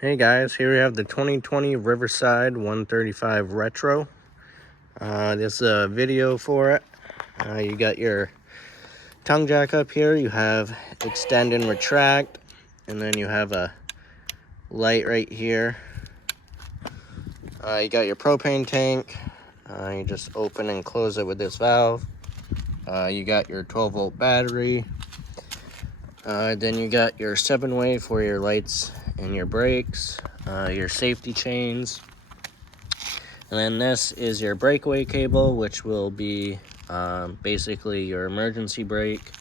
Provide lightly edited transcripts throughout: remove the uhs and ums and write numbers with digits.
Hey guys, here we have the 2020 Riverside 135 Retro. This is a video for it. You got your tongue jack up here, you have extend and retract, and then you have a light right here. You got your propane tank. You just open and close it with this valve. You got your 12-volt battery. Then you got your 7-way for your lights and your brakes, your safety chains. And then this is your breakaway cable, which will be basically your emergency brake.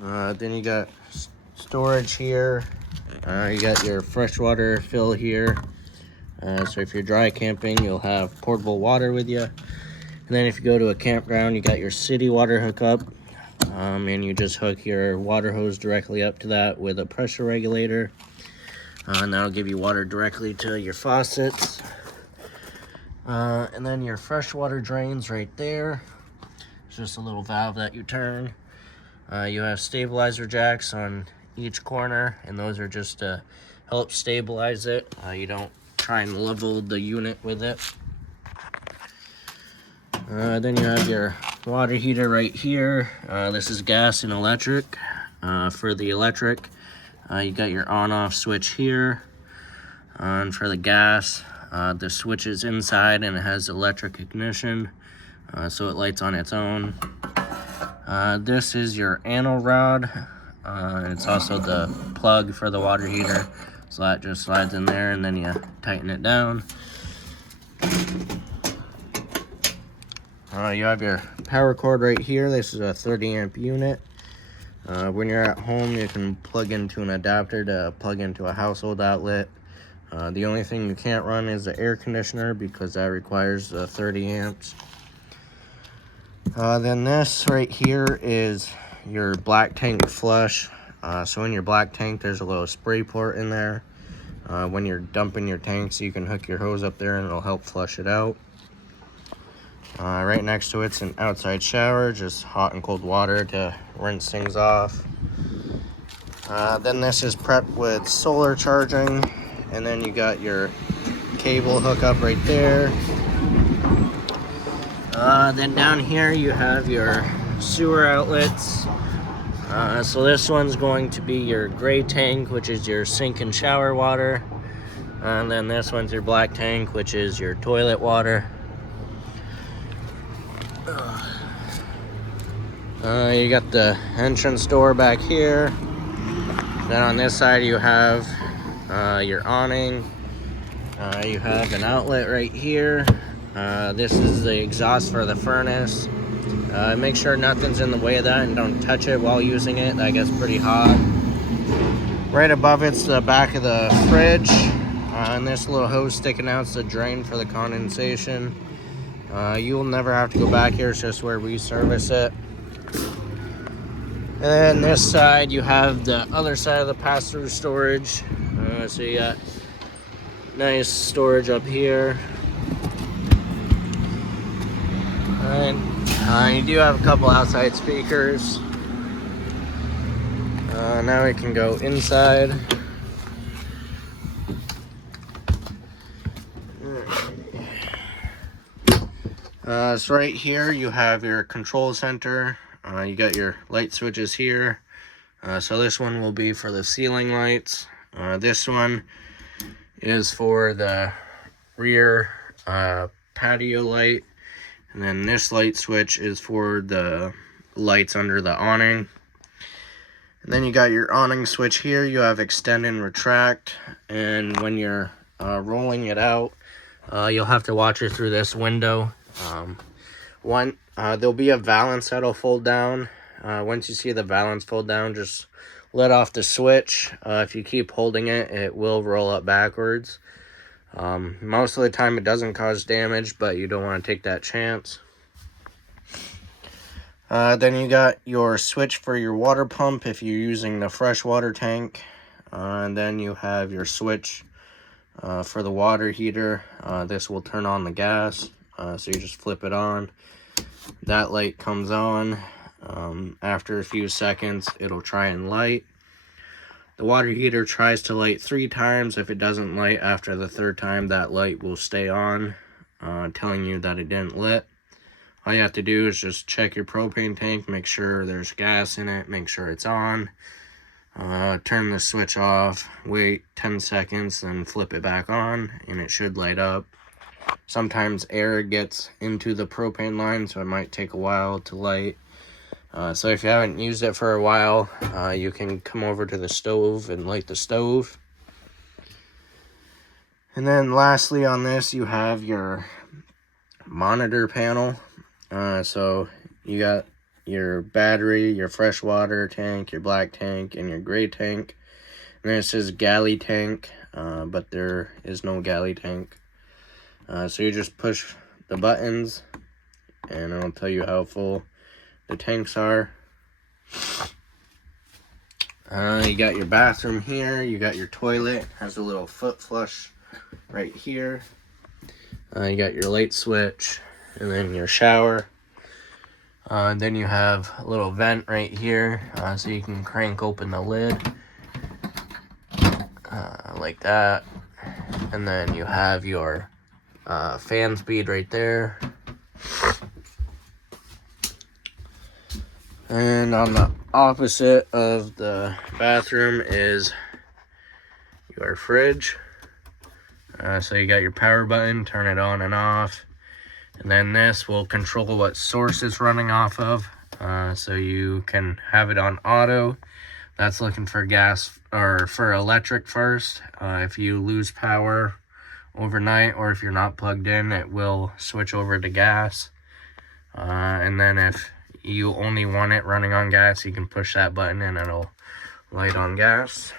Then you got storage here. You got your freshwater fill here. So if you're dry camping, you'll have portable water with you. And then if you go to a campground, you got your city water hookup. And you just hook your water hose directly up to that with a pressure regulator. And that'll give you water directly to your faucets. And then your freshwater drains right there. It's just a little valve that you turn. You have stabilizer jacks on each corner, and those are just to help stabilize it. You don't try and level the unit with it. Then you have your water heater right here. This is gas and electric. For the electric, you got your on-off switch here. And for the gas, the switch is inside and it has electric ignition, so it lights on its own. This is your anno rod. It's also the plug for the water heater, so that just slides in there and then you tighten it down. You have your power cord right here. This is a 30 amp unit. When you're at home, you can plug into an adapter to plug into a household outlet. The only thing you can't run is the air conditioner because that requires 30 amps. Then this right here is your black tank flush. So in your black tank, there's a little spray port in there. When you're dumping your tanks, you can hook your hose up there and it'll help flush it out. Right next to it's an outside shower, just hot and cold water to rinse things off. Then this is prepped with solar charging, and then you got your cable hookup right there. Then down here you have your sewer outlets. So this one's going to be your gray tank, which is your sink and shower water. And then this one's your black tank, which is your toilet water. You got the entrance door back here. Then on this side you have your awning. You have an outlet right here. This is the exhaust for the furnace. Make sure nothing's in the way of that and don't touch it while using it. That gets pretty hot. Right above it's the back of the fridge. And this little hose sticking out is the drain for the condensation. You'll never have to go back here. It's just where we service it. And then this side, you have the other side of the pass-through storage. So you got nice storage up here. And you do have a couple outside speakers. Now we can go inside. So right here you have your control center. You got your light switches here. So this one will be for the ceiling lights. This one is for the rear patio light. And then this light switch is for the lights under the awning. And then you got your awning switch here. You have extend and retract. And when you're rolling it out, you'll have to watch it through this window. There'll be a valance that'll fold down. Once you see the valance fold down, just let off the switch. If you keep holding it, it will roll up backwards. Most of the time it doesn't cause damage, but you don't want to take that chance. Then you got your switch for your water pump if you're using the freshwater tank. And then you have your switch for the water heater. This will turn on the gas. So you just flip it on. That light comes on. After a few seconds, it'll try and light. The water heater tries to light 3 times. If it doesn't light after the 3rd time, that light will stay on, telling you that it didn't lit. All you have to do is just check your propane tank, make sure there's gas in it, make sure it's on. Turn the switch off, wait 10 seconds, then flip it back on, and it should light up. Sometimes air gets into the propane line, so it might take a while to light. So if you haven't used it for a while, you can come over to the stove and light the stove. And then lastly on this, you have your monitor panel. So you got your battery, your freshwater tank, your black tank, and your gray tank. And this is galley tank, but there is no galley tank. So you just push the buttons, and it'll tell you how full the tanks are. You got your bathroom here. You got your toilet. Has a little foot flush right here. You got your light switch, and then your shower. Then you have a little vent right here, so you can crank open the lid like that. And then you have your fan speed right there. And on the opposite of the bathroom is your fridge. So you got your power button, turn it on and off. And then this will control what source it's running off of. So you can have it on auto. That's looking for gas or for electric first. If you lose power overnight or if you're not plugged in, it will switch over to gas. And then if you only want it running on gas, you can push that button and it'll light on gas.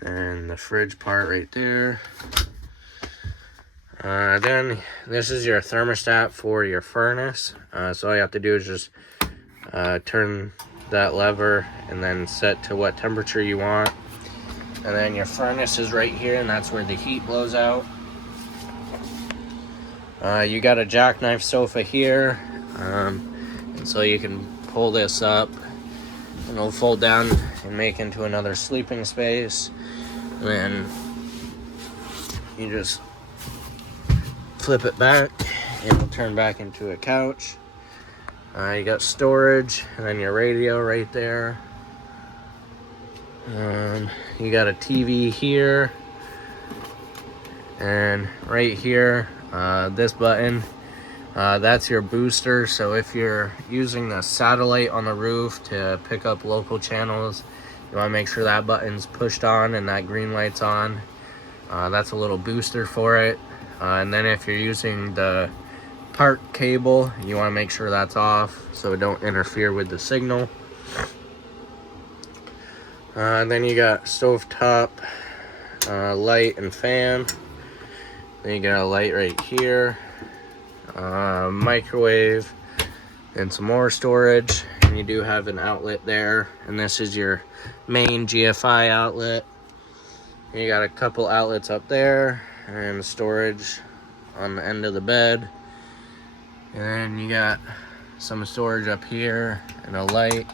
And the fridge part right there. Then this is your thermostat for your furnace. So all you have to do is just turn that lever and then set to what temperature you want. And then your furnace is right here, and that's where the heat blows out. You got a jackknife sofa here, and so you can pull this up and it'll fold down and make into another sleeping space. And then you just flip it back and it'll turn back into a couch. You got storage, and then your radio right there. You got a TV here, and right here, this button, that's your booster. So if you're using the satellite on the roof to pick up local channels, you want to make sure that button's pushed on and that green light's on. That's a little booster for it. And then if you're using the park cable, you want to make sure that's off so it don't interfere with the signal. Then you got stovetop light and fan. Then you got a light right here, microwave, and some more storage. And you do have an outlet there, and this is your main GFI outlet. And you got a couple outlets up there and storage on the end of the bed. And then you got some storage up here and a light.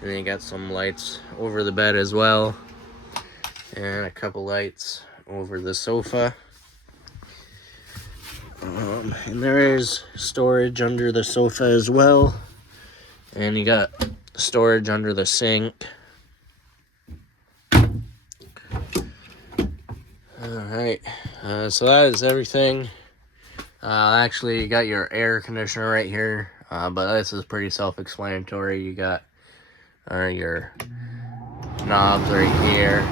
And then you got some lights over the bed as well. And a couple lights over the sofa. And there is storage under the sofa as well. And you got storage under the sink. Alright, so that is everything. Actually, you got your air conditioner right here. But this is pretty self-explanatory. You got your knobs right here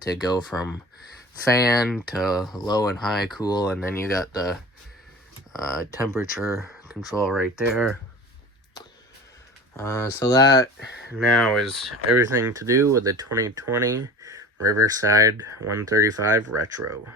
to go from fan to low and high cool, and then you got the temperature control right there. So that now is everything to do with the 2020 Riverside 135 Retro.